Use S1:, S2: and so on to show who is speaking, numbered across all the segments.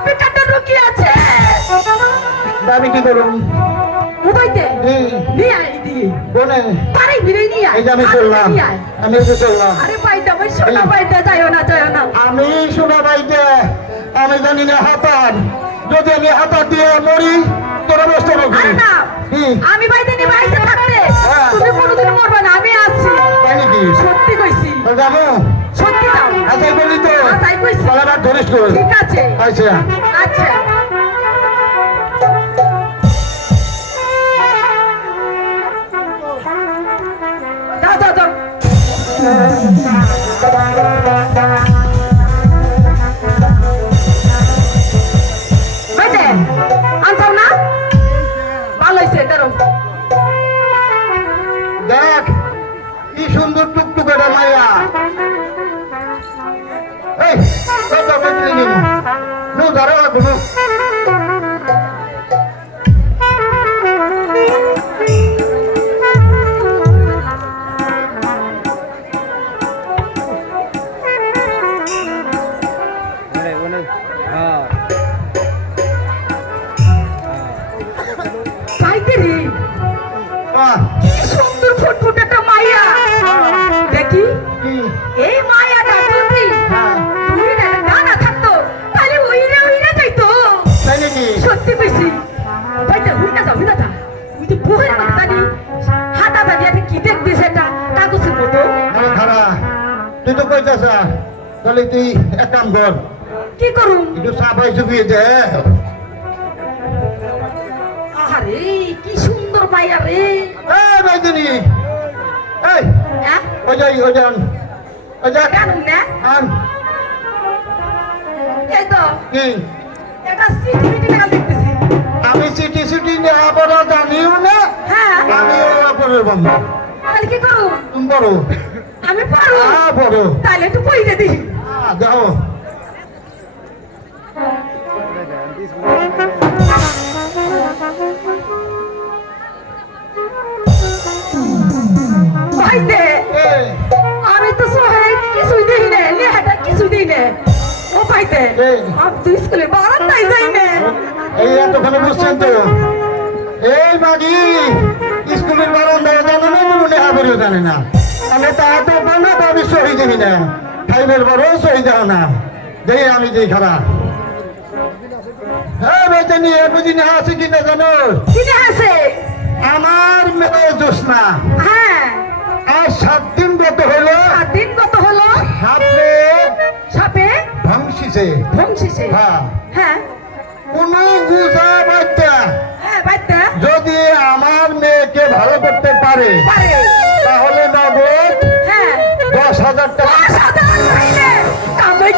S1: সাপে কাটা রুকি আছে
S2: আমি কি করুন
S1: উদয়তে নিয়ে
S2: কোনে?
S1: পারে ভিড়ে নিয়ে
S2: যে আমি চললাম। আমি যে চললাম।
S1: আরে পাইটা সোনা। পাইটা যাইও না যাইও না।
S2: আমি শোনা বাইতে আমি জানি না হাতার। যদি আমি হাতার দিয়ে মরি তোরা বসতে
S1: আরে না আমি বাইতে নিয়ে বাইতে থাকতে।
S2: হ্যাঁ।
S1: তুমি কোনোদিন মরবে না আমি আছি।
S2: তাই নাকি?
S1: সত্যি কইছি।
S2: তো যাব?
S1: সত্যি
S2: আচ্ছা বলি তো
S1: তাই কইছি
S2: আমার ধরিস
S1: ঠিক আছে।
S2: আচ্ছা।
S1: আচ্ছা। যাও যাও যাও
S2: দেখ কি সুন্দর টুকটুকে মাইয়া এই ধরো
S1: বাইতে হুইনা যাও হুইনা যা ওই যে বুহের মধ্যে জানি হাতা জানি আপনি কি দেখবি সেটা কাগজের মতো
S2: আরে তুই তো কইতাছ তাহলে তুই এক কাম কর
S1: কি করুম
S2: একটু সাবাই চুপিয়ে দে
S1: আরে কি সুন্দর মাইয়া রে
S2: এই বাইদিনী এই ওই যাই ওই যান ওই যা।
S1: কেন না?
S2: আন।
S1: এই তো
S2: কি
S1: সিটি টাকা
S2: বন্ধু
S1: তাহলে কি করুম
S2: তুমি বড়
S1: আমি তাহলে একটু দিই
S2: যাও
S1: তো সহায় কিছুই দিই না লেহাটা কিছু দিই না। ও পাইতে। আমি তো স্কুলে বারান্দায়
S2: জানে না। আমি তা তো বানা তো আমি সহি দেখি না। ফাইভের বড় সহি দাও না। দেখি আমি দেখি খারাপ হ্যাঁ নিয়ে বুঝি না আছে কিনা জানো?
S1: কিনে আছে?
S2: আমার মেয়ে জোসনা
S1: হ্যাঁ।
S2: আর সাত দিন গত হলো।
S1: আর দিন কত হলো?
S2: সাপে
S1: সাপে?
S2: ধ্বংসিছে
S1: ভংসিছে?
S2: হ্যাঁ।
S1: হ্যাঁ।
S2: কোন গুজা বাচ্চা।
S1: হ্যাঁ
S2: যদি আমার মেয়েকে ভালো করতে পারে।
S1: পারে।
S2: তাহলে নগদ
S1: হ্যাঁ।
S2: দশ হাজার টাকা।
S1: আমার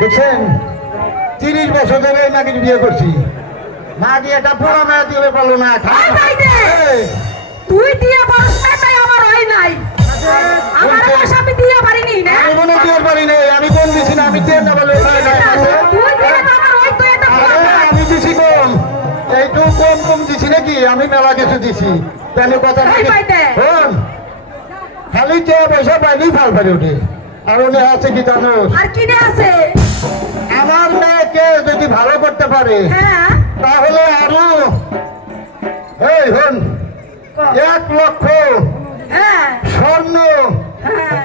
S2: দেখছেন? তিরিশ বছর ধরে নাকি বিয়ে করছি। মা দিয়ে একটা পুরো মেয়ে দিতে পারল না
S1: তুই দিয়ে পারস না তাই আমার হয় নাই। আমার বাসা আমি দিয়ে পারিনি না?
S2: আমি মনে দিয়ে পারি নাই আমি কোন দিছি না আমি দিয়ে না বলে আমি মেলা কিছু দিছি। কেন কথা। শোন খালি টাকা পয়সা পাইলেই ফাল পারি ওঠে আর উনি আছে কি জানো?
S1: আর আছে?
S2: আমার মেয়েকে যদি ভালো করতে পারে
S1: হ্যাঁ।
S2: তাহলে আরও এই হন এক লক্ষ
S1: হ্যাঁ।
S2: স্বর্ণ।
S1: হ্যাঁ।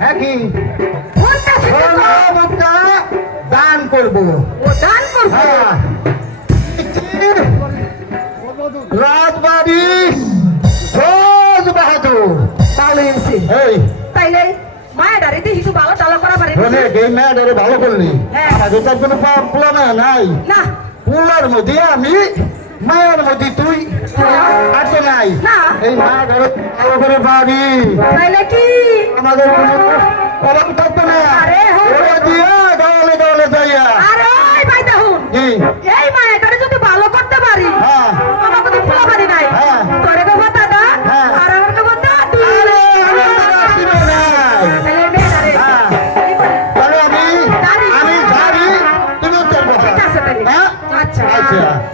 S2: হ্যাঁ কি? স্বর্ণ দান করব।
S1: মায়ের দেখি তো ভালো টালো করা পারে।
S2: শোনে এই মেয়েটারে ভালো করলি।
S1: হ্যাঁ।
S2: আমাদের তার কোনো পোলা নাই।
S1: না।
S2: পুলার মধ্যে আমি মায়ের মধ্যে তুই আর তো নাই।
S1: না।
S2: এই মা ঘরে ভালো করে পাবি।
S1: তাইলে কি?
S2: আমাদের কোনো অভাব থাকতো না।
S1: আরে,
S2: দিয়া
S1: আছে